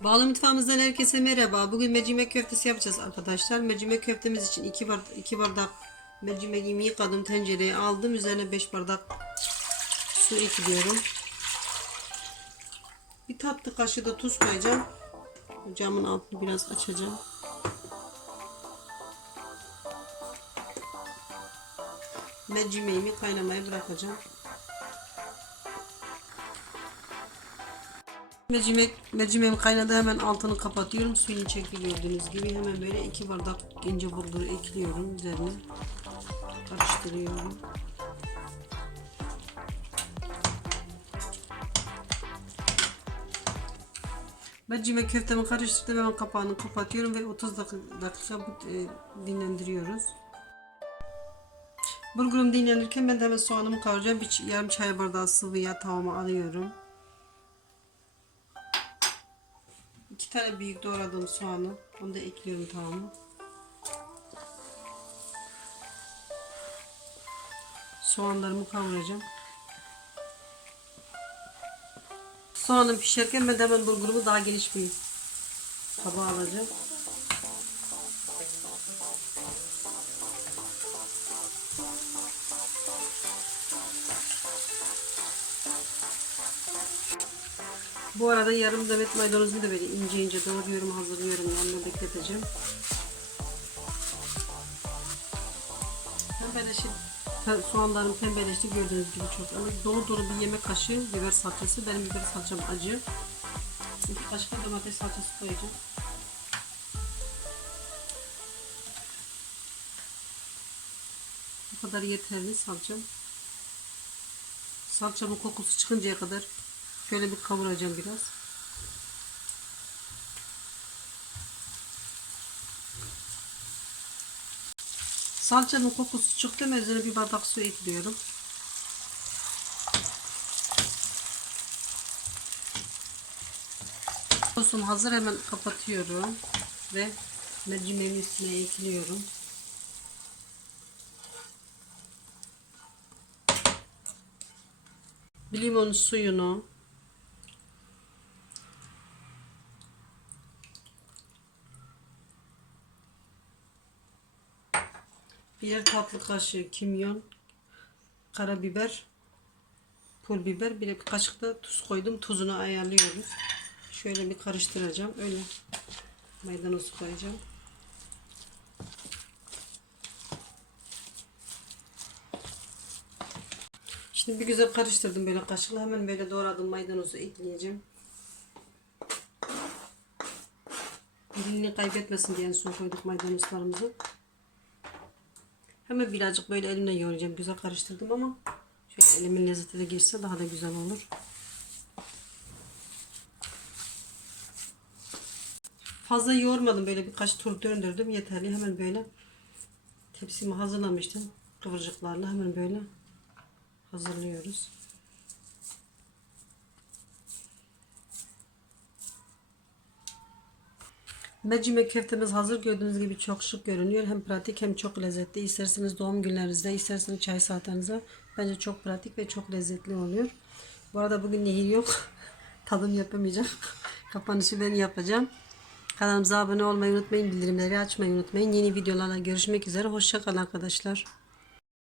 Bağlı mutfağımızdan herkese merhaba. Bugün mercimek köftesi yapacağız arkadaşlar. Mercimek köftemiz için 2 bardak, iki bardak mercimeğimi yıkadım. Tencereye aldım. Üzerine 5 bardak su ekliyorum. Bir tatlı kaşığı da tuz koyacağım. Camın altını biraz açacağım. Mercimeğimi kaynamaya bırakacağım. Mercimek, mercimeğim kaynadı hemen altını kapatıyorum. Suyunu çekti gördüğünüz gibi. Hemen böyle iki bardak ince bulguru ekliyorum üzerine. Karıştırıyorum. Mercimek köftemi karıştırdım. Hemen kapağını kapatıyorum ve 30 dakika, e, dinlendiriyoruz. Bulgurum dinlenirken ben de hemen soğanımı kavuracağım. Bir yarım çay bardağı sıvı yağ tavama alıyorum. İki tane büyük doğradığım soğanı. Onu da ekliyorum tavama. Soğanlarımı kavuracağım. Soğanım pişerken ben de hemen bulgurumu daha geniş bir tabağa alacağım. Bu arada yarım demet maydanozumu da böyle ince ince doğruyorum, hazırlıyorum. Yanına bekleteceğim. Pembeleşti. Pe- Soğanlarım pembeleşti gördüğünüz gibi çok. Ama dolu dolu bir yemek kaşığı biber salçası. Benim biber salçam acı. İki kaşık domates salçası koyacağım. Bu kadar yeterli salçam. Salçamın kokusu çıkıncaya kadar şöyle bir kavuracağım biraz. Salçanın kokusu çıktı mı üzerine bir bardak su ekliyorum. Sosum hazır hemen kapatıyorum ve mercimeğin üstüne ekliyorum. Bir limon suyunu birer tatlı kaşığı kimyon karabiber pul biber bir kaşık da tuz koydum tuzunu ayarlıyoruz şöyle bir karıştıracağım öyle maydanoz koyacağım Şimdi bir güzel karıştırdım böyle kaşıkla. Hemen böyle doğradım maydanozu ekleyeceğim. Dilini kaybetmesin diye en son koyduk maydanozlarımızı. Hemen birazcık böyle elimle yoğuracağım. Güzel karıştırdım ama şöyle elimin lezzeti de girse daha da güzel olur. Fazla yoğurmadım. Böyle birkaç tur döndürdüm. Yeterli. Hemen böyle tepsimi hazırlamıştım. Kıvırcıklarla hemen böyle hazırlıyoruz. Mercimek köftemiz hazır. Gördüğünüz gibi çok şık görünüyor. Hem pratik hem çok lezzetli. İsterseniz doğum günlerinizde, isterseniz çay saatlerinize. Bence çok pratik ve çok lezzetli oluyor. Bu arada bugün nehir yok. Tadım yapamayacağım. Kapanışı ben yapacağım. Kanalımıza abone olmayı unutmayın. Bildirimleri açmayı unutmayın. Yeni videolarla görüşmek üzere. Hoşçakalın arkadaşlar.